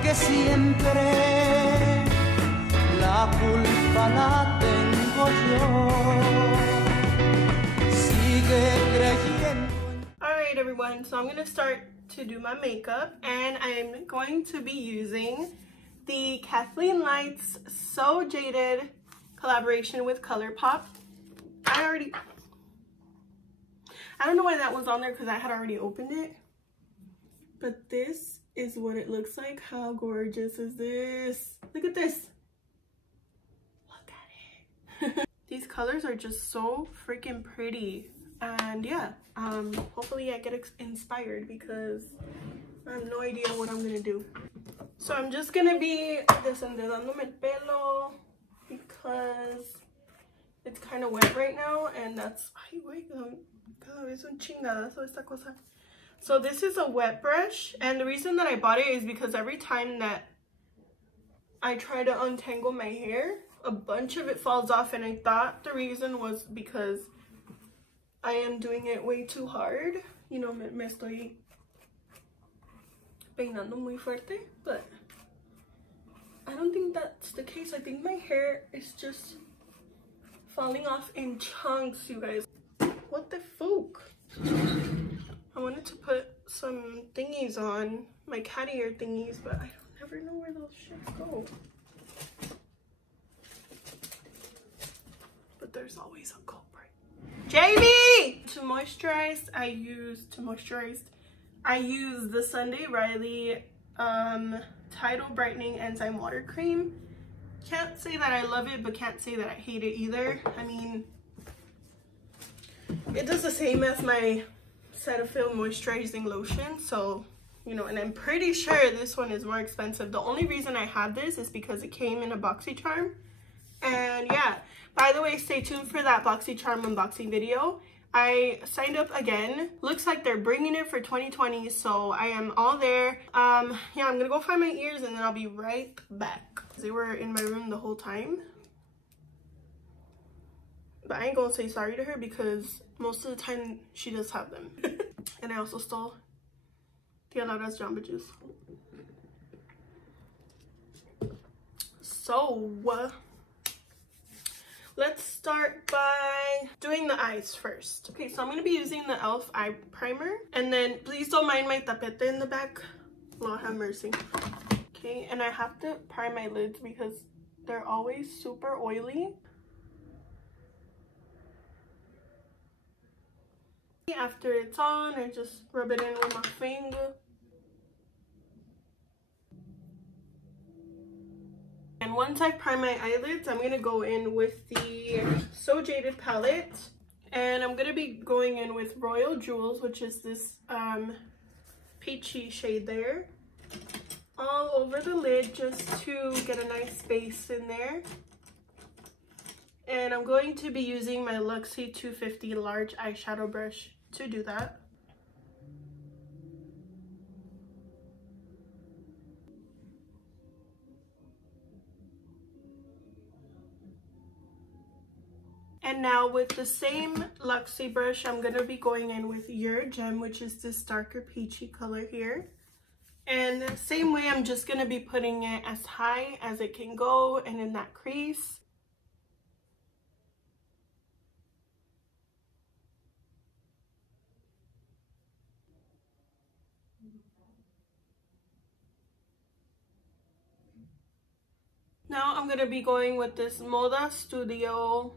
que siempre la culpa la tengo yo. Sigue creyendo. Alright everyone, so I'm going to start to do my makeup, and I'm going to be using the Kathleen Lights So Jaded collaboration with ColourPop. I don't know why that was on there because I had already opened it, but this is what it looks like. How gorgeous is this? Look at this. Look at it. These colors are just so freaking pretty. And yeah, hopefully I get inspired because I have no idea what I'm gonna do. So I'm just gonna be desenredándome el pelo because it's kind of wet right now, and that's, ay güey, cada vez un chingadazo esta cosa. So this is a wet brush, and the reason that I bought it is because every time that I try to untangle my hair, a bunch of it falls off, and I thought the reason was because I am doing it way too hard. You know, me estoy peinando muy fuerte, but I don't think that's the case. I think my hair is just falling off in chunks, you guys. What the fuck? I wanted to put some thingies on, my cat ear thingies, but I never know where those shits go. But there's always a culprit. Jamie! To moisturize, I use the Sunday Riley Tidal Brightening Enzyme Water Cream. Can't say that I love it, but can't say that I hate it either. I mean, it does the same as my Cetaphil moisturizing lotion, so you know, and I'm pretty sure this one is more expensive. The only reason I had this is because it came in a BoxyCharm. And yeah, by the way, stay tuned for that BoxyCharm unboxing video. I signed up again. Looks like they're bringing it for 2020, so I am all there. Yeah, I'm gonna go find my ears and then I'll be right back. They were in my room the whole time, but I ain't gonna say sorry to her because most of the time she does have them. And I also stole Tia Laura's Jamba Juice. So let's start by doing the eyes first. Okay, so I'm going to be using the e.l.f. eye primer. And then please don't mind my tapete in the back. Lord have mercy. Okay, and I have to prime my lids because they're always super oily. After it's on, I just rub it in with my finger. And once I've primed my eyelids, I'm going to go in with the So Jaded palette. And I'm going to be going in with Royal Jewels, which is this peachy shade there. All over the lid just to get a nice base in there. And I'm going to be using my Luxie 250 large eyeshadow brush to do that. And now with the same Luxie brush, I'm going to be going in with Your Gem, which is this darker peachy color here. And same way, I'm just going to be putting it as high as it can go and in that crease. Now I'm going to be going with this Moda Studio.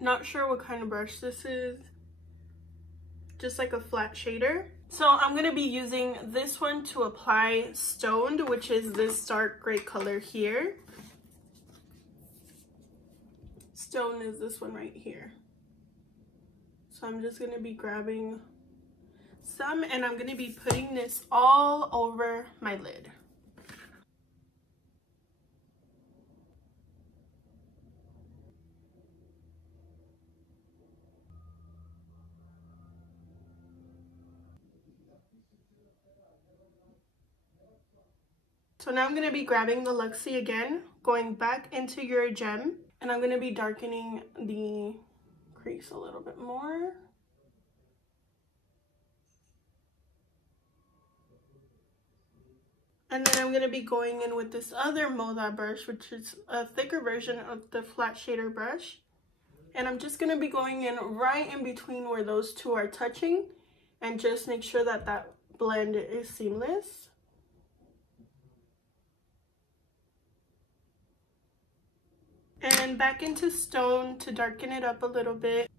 Not sure what kind of brush this is. Just like a flat shader. So I'm going to be using this one to apply Stoned, which is this dark gray color here. Stoned is this one right here. So I'm just going to be grabbing some, and I'm going to be putting this all over my lid. So now I'm going to be grabbing the Luxie again, going back into Your Gem, and I'm going to be darkening the crease a little bit more. And then I'm going to be going in with this other Moda brush, which is a thicker version of the flat shader brush. And I'm just going to be going in right in between where those two are touching and just make sure that that blend is seamless. And back into Stone to darken it up a little bit.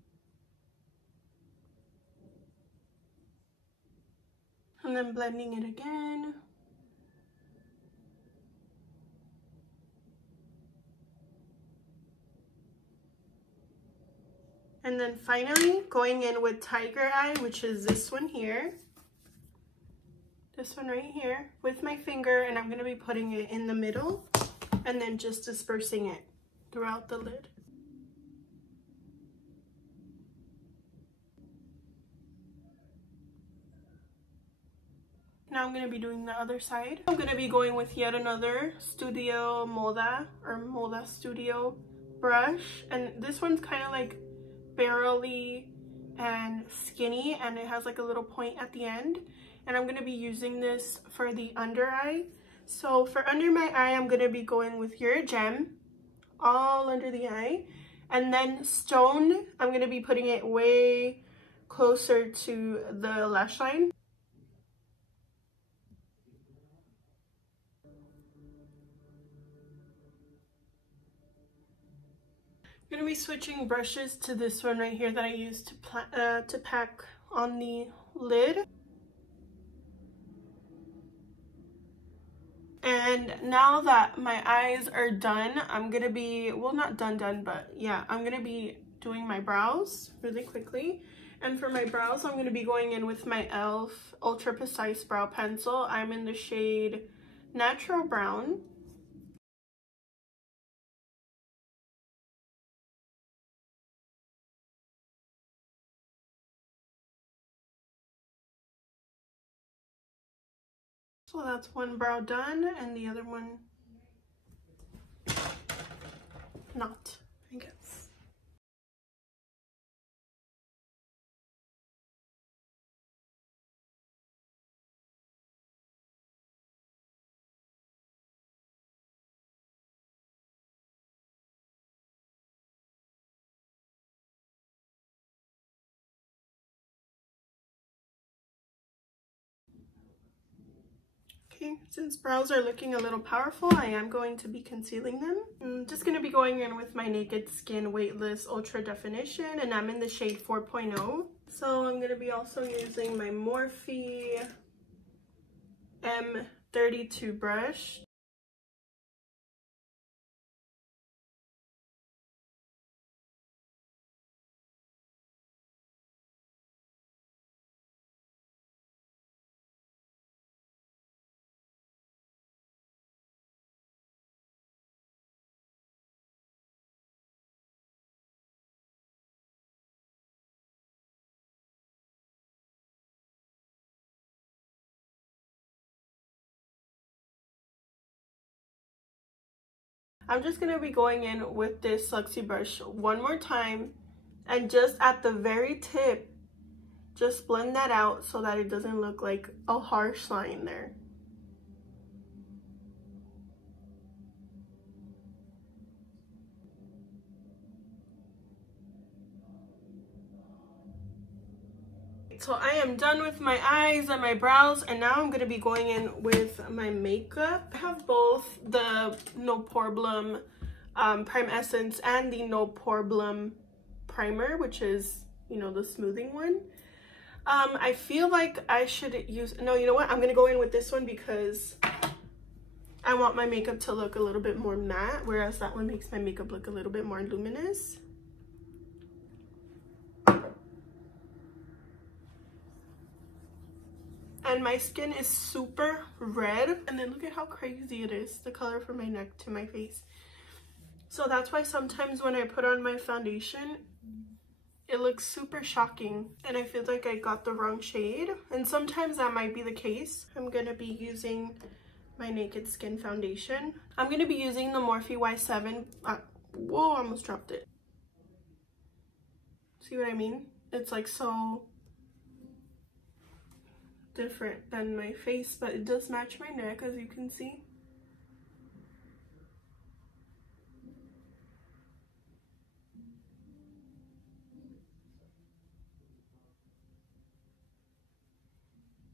And then blending it again. And then finally going in with Tiger Eye, which is this one here. This one right here with my finger, and I'm going to be putting it in the middle and then just dispersing it throughout the lid. Now I'm going to be doing the other side. I'm going to be going with yet another Studio Moda or Moda Studio brush, and this one's kind of like barrel-y and skinny, and it has like a little point at the end. And I'm going to be using this for the under eye. So for under my eye, I'm going to be going with your gem all under the eye, and then Stone, I'm going to be putting it way closer to the lash line. I'm going to be switching brushes to this one right here that I used to pack on the lid. And now that my eyes are done, I'm going to be, well, not done, but yeah, I'm going to be doing my brows really quickly. And for my brows, I'm going to be going in with my e.l.f. Ultra Precise Brow Pencil. I'm in the shade Natural Brown. So that's one brow done, and the other one not, I guess. Okay, since brows are looking a little powerful, I am going to be concealing them. I'm just going to be going in with my Naked Skin Weightless Ultra Definition, and I'm in the shade 4.0. So I'm going to be also using my Morphe M32 brush. I'm just going to be going in with this Luxie brush one more time, and just at the very tip, just blend that out so that it doesn't look like a harsh line there. So I am done with my eyes and my brows, and now I'm going to be going in with my makeup. I have both the No Problem Prime Essence and the No Problem Primer, which is, you know, the smoothing one. I feel like I should use, no, you know what? I'm going to go in with this one because I want my makeup to look a little bit more matte, whereas that one makes my makeup look a little bit more luminous. And my skin is super red, and then look at how crazy it is, the color from my neck to my face. So that's why sometimes when I put on my foundation, it looks super shocking and I feel like I got the wrong shade, and sometimes that might be the case. I'm gonna be using my Naked Skin foundation. I'm gonna be using the Morphe Y7. Whoa, I almost dropped it. See what I mean? It's like so different than my face, but it does match my neck, as you can see.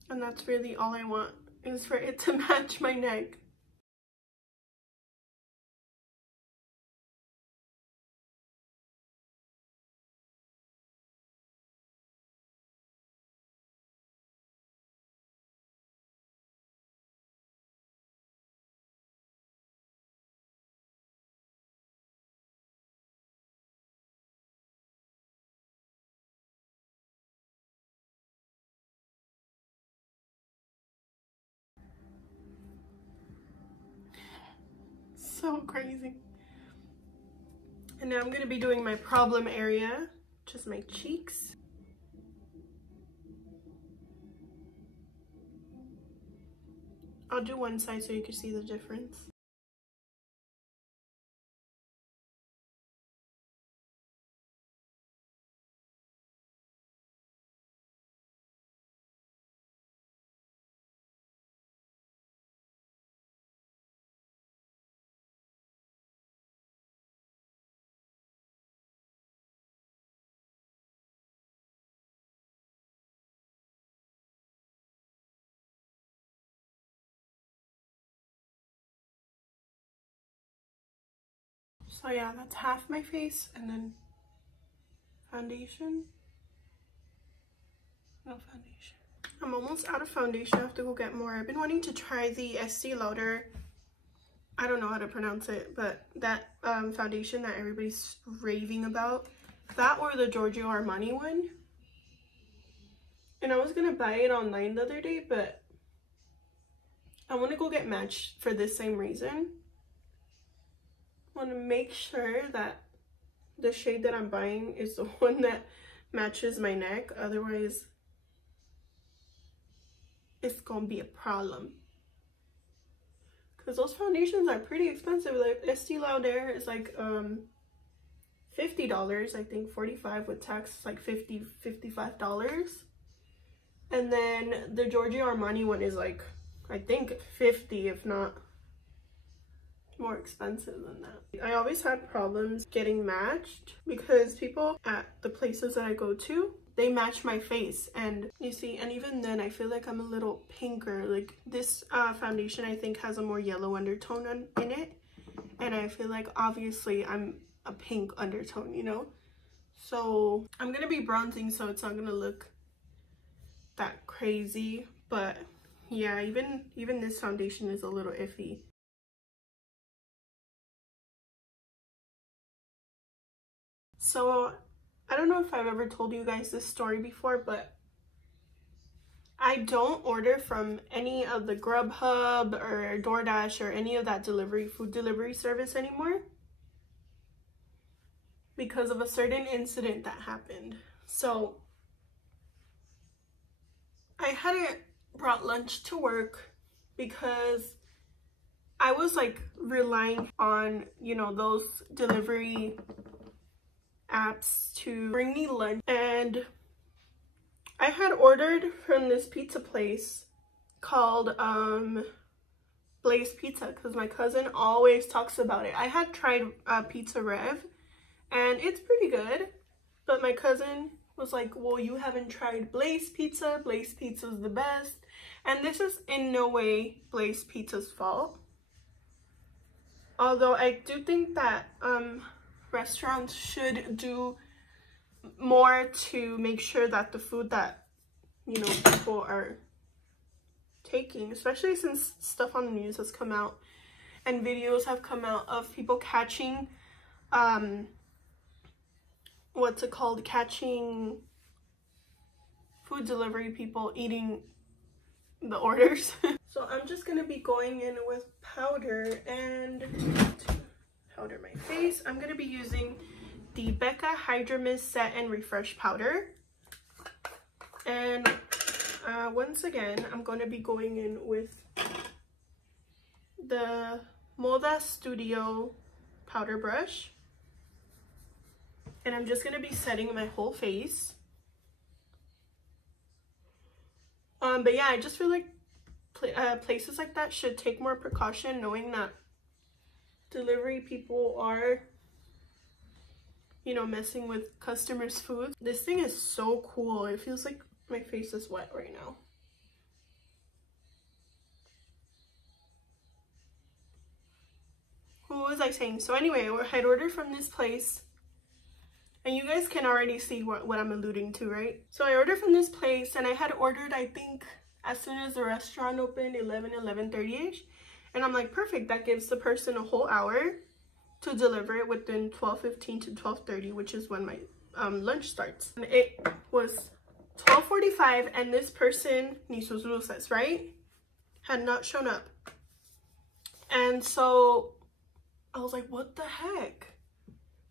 And that's really all I want, is for it to match my neck. So crazy. And now I'm going to be doing my problem area, which is my cheeks. I'll do one side so you can see the difference. So yeah, that's half my face, and then foundation. No foundation. I'm almost out of foundation. I have to go get more. I've been wanting to try the Estee Lauder, I don't know how to pronounce it, but that foundation that everybody's raving about. That or the Giorgio Armani one. And I was gonna buy it online the other day, but I want to go get matched for this same reason. I want to make sure that the shade that I'm buying is the one that matches my neck. Otherwise, it's gonna be a problem. Because those foundations are pretty expensive. Like Estee Lauder is like $50, I think. 45 with tax, like $55. And then the Giorgio Armani one is like, I think 50, if not more expensive than that. I always had problems getting matched because people at the places that I go to, they match my face, and you see, and even then I feel like I'm a little pinker. Like this foundation I think has a more yellow undertone in it, and I feel like obviously I'm a pink undertone, you know? So I'm gonna be bronzing, so it's not gonna look that crazy, but yeah, even this foundation is a little iffy. So I don't know if I've ever told you guys this story before, but I don't order from any of the Grubhub or DoorDash or any of that food delivery service anymore because of a certain incident that happened. So I hadn't brought lunch to work because I was like relying on, you know, those delivery apps to bring me lunch, and I had ordered from this pizza place called Blaze Pizza because my cousin always talks about it. I had tried Pizza Rev and it's pretty good, but my cousin was like, well, you haven't tried Blaze Pizza. Blaze Pizza is the best. And this is in no way Blaze Pizza's fault, although I do think that restaurants should do more to make sure that the food that, you know, people are taking, especially since stuff on the news has come out and videos have come out of people catching what's it called, catching food delivery people eating the orders. So I'm just gonna be going in with powder, and to powder my face I'm gonna be using the Becca Hydra Mist Set and Refresh powder. And once again, I'm going to be going in with the Moda Studio powder brush. And I'm just going to be setting my whole face. But yeah, I just feel like places like that should take more precaution, knowing that delivery people are, you know, messing with customers' food. This thing is so cool. It feels like my face is wet right now. What was I saying? So anyway, I had ordered from this place, and you guys can already see what I'm alluding to, right? So I ordered from this place, and I had ordered, I think, as soon as the restaurant opened, 11:30ish. And I'm like, perfect, that gives the person a whole hour to deliver it within 12:15 to 12:30, which is when my lunch starts. And it was 12:45, and this person, ni sus luces, right, had not shown up. And so I was like, what the heck?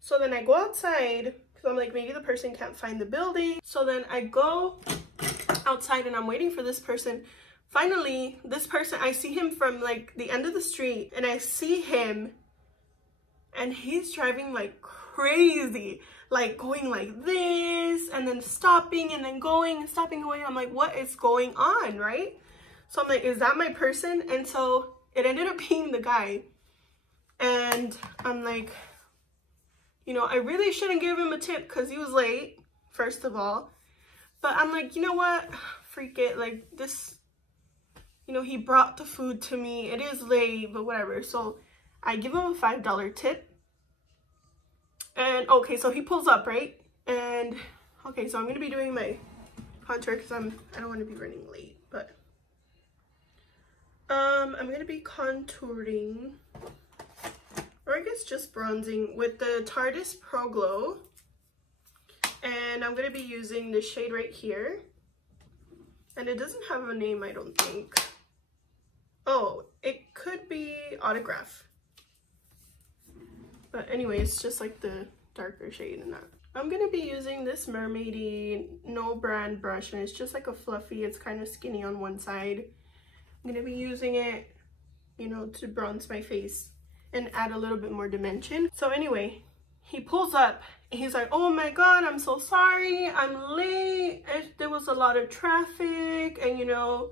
So then I go outside, because I'm like, maybe the person can't find the building. So then I go outside and I'm waiting for this person. Finally, this person, I see him from like the end of the street, and I see him, and he's driving like crazy, like going like this, and then stopping, and then going and stopping away. I'm like, what is going on, right? So I'm like, is that my person? And so it ended up being the guy. And I'm like, you know, I really shouldn't give him a tip because he was late, first of all. But I'm like, you know what? Freak it. Like, this, you know, he brought the food to me. It is late, but whatever. So I give him a $5 tip. And okay, so he pulls up, right? And okay, so I'm going to be doing my contour because I don't want to be running late. But I'm going to be contouring, or I guess just bronzing, with the Tardis Pro Glow. And I'm going to be using the shade right here. And it doesn't have a name, I don't think. Oh, it could be Autograph. But anyway, it's just like the darker shade in that. I'm going to be using this mermaidy no brand brush, and it's just like a fluffy, it's kind of skinny on one side. I'm going to be using it, you know, to bronze my face and add a little bit more dimension. So anyway, he pulls up and he's like, oh my god, I'm so sorry, I'm late, there was a lot of traffic, and you know,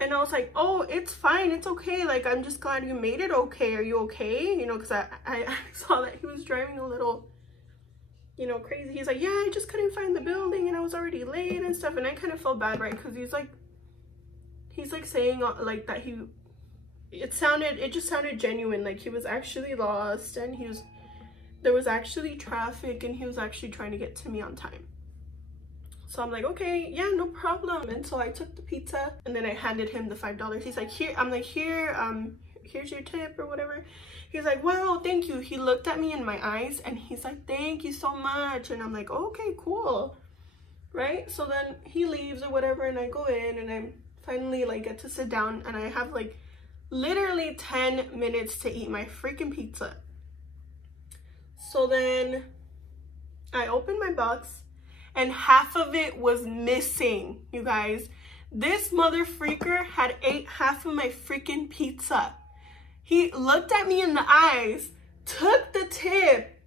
and I was like, oh, it's fine, it's okay, like, I'm just glad you made it okay. Are you okay? You know, because I saw that he was driving a little, you know, crazy. He's like, yeah, I just couldn't find the building and I was already late and stuff. And I kind of felt bad, right? Because he's like saying like that it just sounded genuine, like he was actually lost, and there was actually traffic, and he was actually trying to get to me on time. So I'm like, okay, yeah, no problem. And so I took the pizza, and then I handed him the $5. He's like, here, I'm like, here, here's your tip or whatever. He's like, well, thank you. He looked at me in my eyes and he's like, thank you so much. And I'm like, okay, cool, right? So then he leaves or whatever, and I go in, and I finally like get to sit down, and I have like literally 10 minutes to eat my freaking pizza. So then I opened my box, and half of it was missing, you guys. This mother freaker had ate half of my freaking pizza. He looked at me in the eyes, took the tip.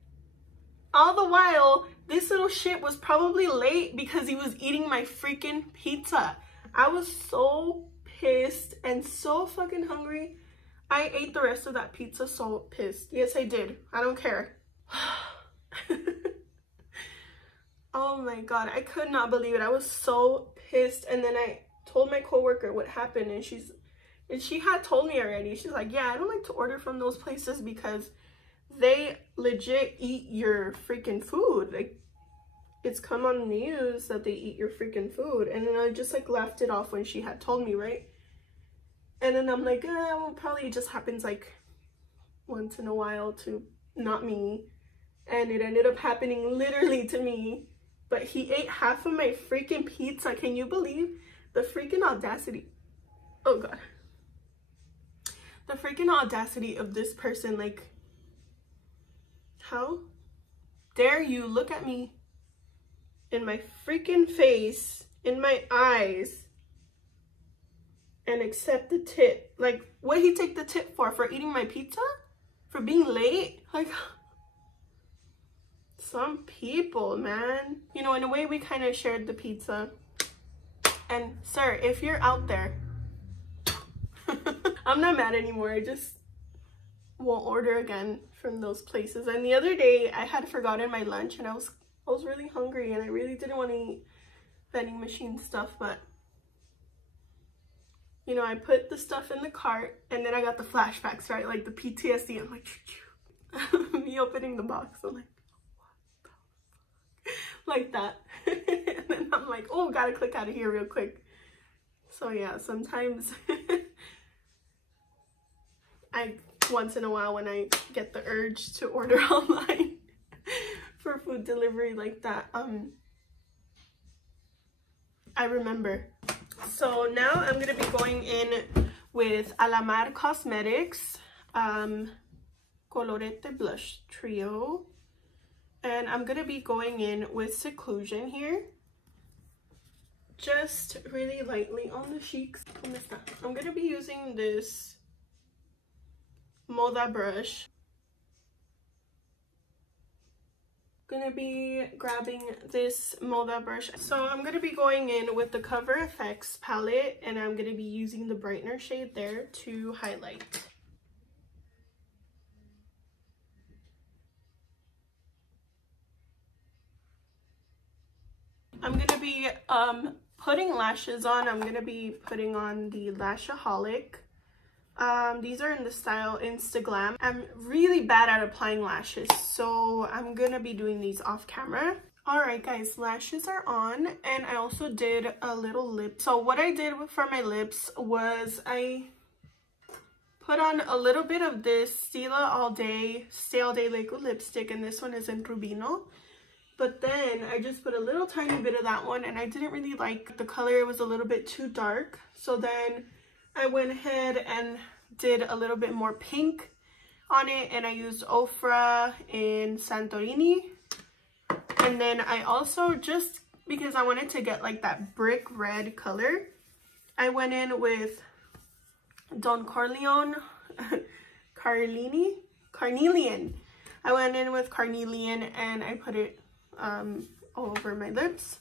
All the while, this little shit was probably late because he was eating my freaking pizza. I was so pissed and so fucking hungry. I ate the rest of that pizza so pissed. Yes, I did. I don't care. Oh my god, I could not believe it. I was so pissed. And then I told my coworker what happened, and she had told me already. She's like, yeah, I don't like to order from those places because they legit eat your freaking food. Like, it's come on the news that they eat your freaking food. And then I just like left it off when she had told me, right? And then I'm like, well, probably it just happens like once in a while to not me. And it ended up happening literally to me. But he ate half of my freaking pizza. Can you believe the freaking audacity? Oh god. The freaking audacity of this person. Like, how dare you look at me in my freaking face, in my eyes, and accept the tip? Like, what did he take the tip for? For eating my pizza? For being late? Like, some people, man. You know, in a way, we kind of shared the pizza. And sir, if you're out there, I'm not mad anymore. I just won't order again from those places. And the other day I had forgotten my lunch and I was really hungry and I really didn't want to eat vending machine stuff, but you know, I put the stuff in the cart and then I got the flashbacks, right? Like the PTSD. I'm like, me opening the box, I'm like, what the fuck? Like that. And then I'm like, oh, gotta click out of here real quick. So yeah, sometimes once in a while when I get the urge to order online for food delivery like that, I remember. So now I'm gonna be going in with Alamar Cosmetics Colorete Blush Trio, and I'm gonna be going in with Seclusion here, just really lightly on the cheeks. I'm gonna be using this Moda brush. Gonna be grabbing this Moda brush. So I'm gonna be going in with the Cover FX palette and I'm gonna be using the brightener shade there to highlight. I'm gonna be putting lashes on. I'm gonna be putting on the Lashaholic. These are in the style Instaglam. I'm really bad at applying lashes, so I'm gonna be doing these off camera. All right guys, lashes are on, and I also did a little lip. So what I did for my lips was I put on a little bit of this Stila All Day Stay All Day liquid lipstick, and this one is in Rubino. But then I just put a little tiny bit of that one, and I didn't really like the color. It was a little bit too dark, so then I went ahead and did a little bit more pink on it, and I used Ofra in Santorini. And then I also, just because I wanted to get like that brick red color, I went in with Don Corleone Carnelian. I went in with Carnelian and I put it all over my lips.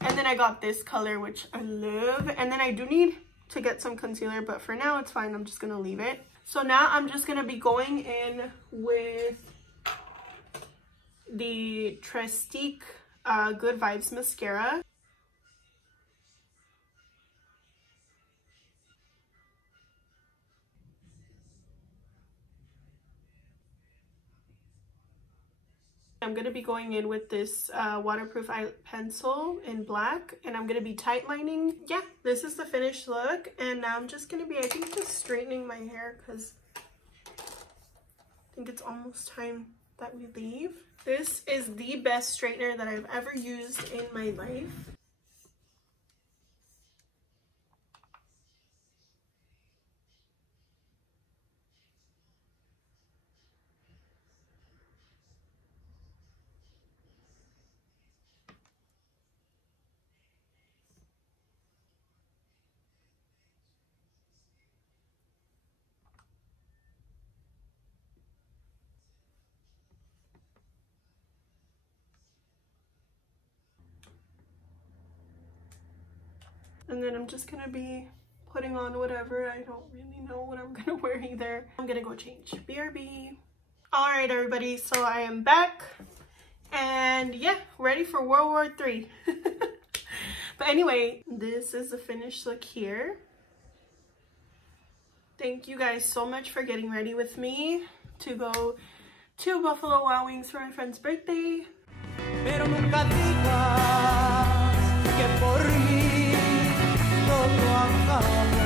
And then I got this color, which I love. And then I do need to get some concealer, but for now it's fine. I'm just gonna leave it. So now I'm just gonna be going in with the Trestique Good Vibes mascara. I'm going to be going in with this waterproof eye pencil in black, and I'm going to be tightlining. Yeah, this is the finished look, and now I'm just going to be, I think, just straightening my hair because I think it's almost time that we leave. This is the best straightener that I've ever used in my life. And then I'm just gonna be putting on whatever. I don't really know what I'm gonna wear either. I'm gonna go change. BRB. All right, everybody, so I am back. And yeah, ready for World War III. But anyway, this is the finished look here. Thank you guys so much for getting ready with me to go to Buffalo Wild Wings for my friend's birthday. Pero nunca digas que por mí todo acabó.